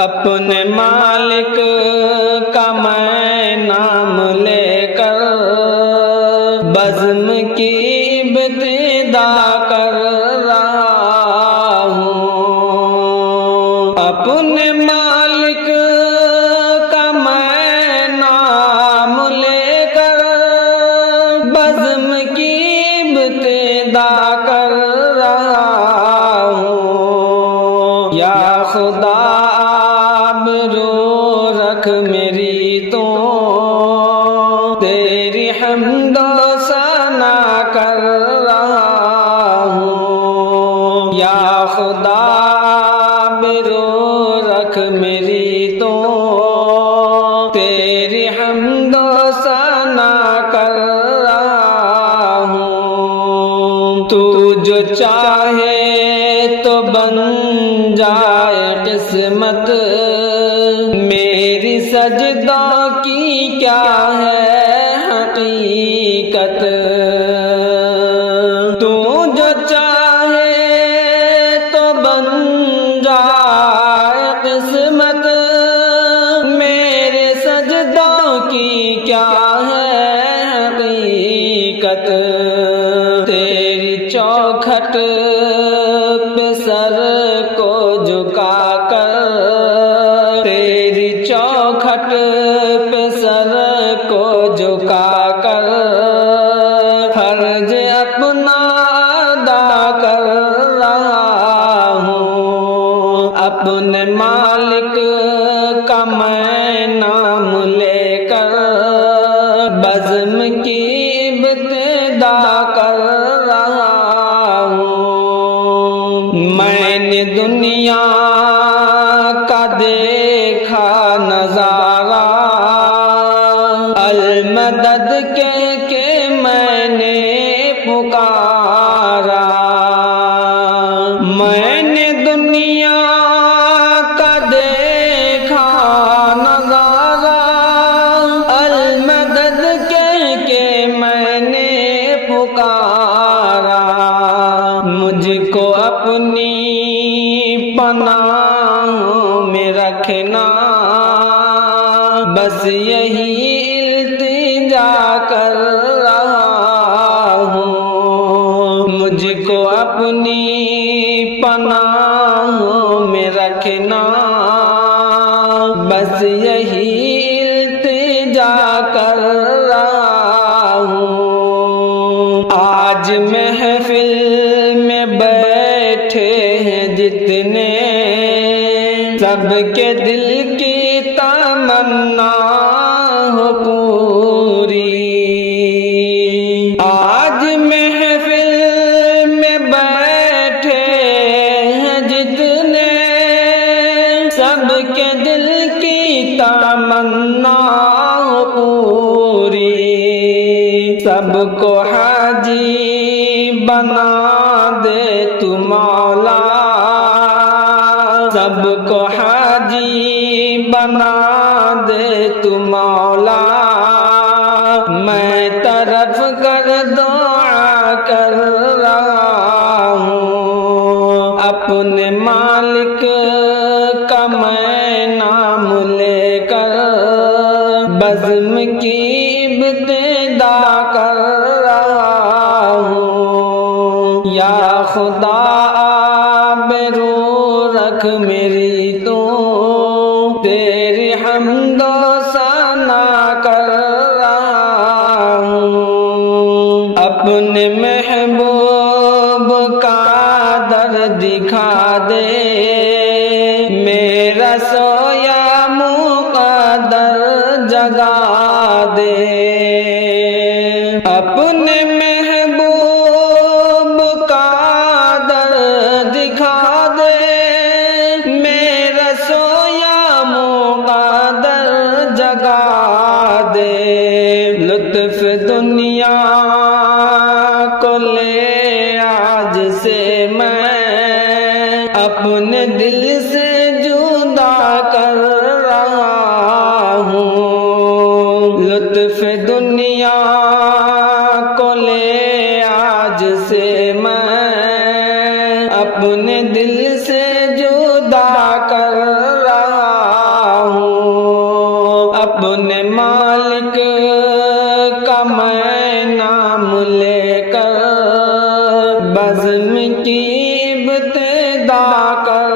अपने मालिक का मैं नाम लेकर बज़्म की इब्तिदा कर रहा हूँ। अपने मालिक का मैं नाम लेकर बज़्म की इब्तिदा कर रहा हूँ। या खुदा रख मेरी तो तेरी हम्दो सना कर रहा हूँ। या खुदा बिरो रख मेरी तो तेरी हम्दो सना कर रहा हूँ। तू जो चाहे तो बन जाए किस्मत, मेरी सजदों की क्या है हकीकत। तू जो चाहे तो बन जाए किस्मत, मेरे सजदों की क्या है हकीकत। तेरी चौखट पे सर को झुका कर, तेरी चौखट पे सर को झुका कर फर्ज अपना अदा कर रहा हूँ। अपने मालिक का मैं नाम लेकर बज़्म की इब्तिदा कर रहा हूँ। मैंने दुनिया का देखा नजारा, अल मदद कह के मैंने पुकारा। मैंने दुनिया का देखा नजारा, अल मदद कह के मैंने पुकारा। मुझको अपनी पनाह में रखना, बस यही इल्तिजा कर रहा हूँ। मुझको अपनी पनाह में रखना, बस यही इल्तिजा कर रहा हूँ। आज महफिल में बैठे हैं जितने, सबके दिल की तमन्ना हो पूरी। आज महफिल में बैठे हैं जितने, सबके दिल की तमन्ना हो पूरी। सबको हाजी बना दे तू मौला, सबको हाजी बना दे तू मौला। मैं तरफ कर दुआ कर रहा हूँ। अपने मालिक का मैं नाम लेकर बज़्म की इब्तिदा कर रहा हूँ। या खुदा बेरू रख मेरी तो तेरी हम्दो सना कर रहा हूँ। अपने महबूब का दर दिखा दे, मेरा सोया मुक़द्दर जगा दे। अपने महबूब का दर दिखा दे, मेरा सोया मुक़द्दर जगा दे। लुत्फ़ दुनिया को ले आज से मैं अपने दिल से जुदा कर रहा हूँ। लुत्फ़ दुनिया को ले आज से मैं अपने दिल से जुदा कर रहा मालिक का मैं नाम लेकर बज़्म की इब्तिदा कर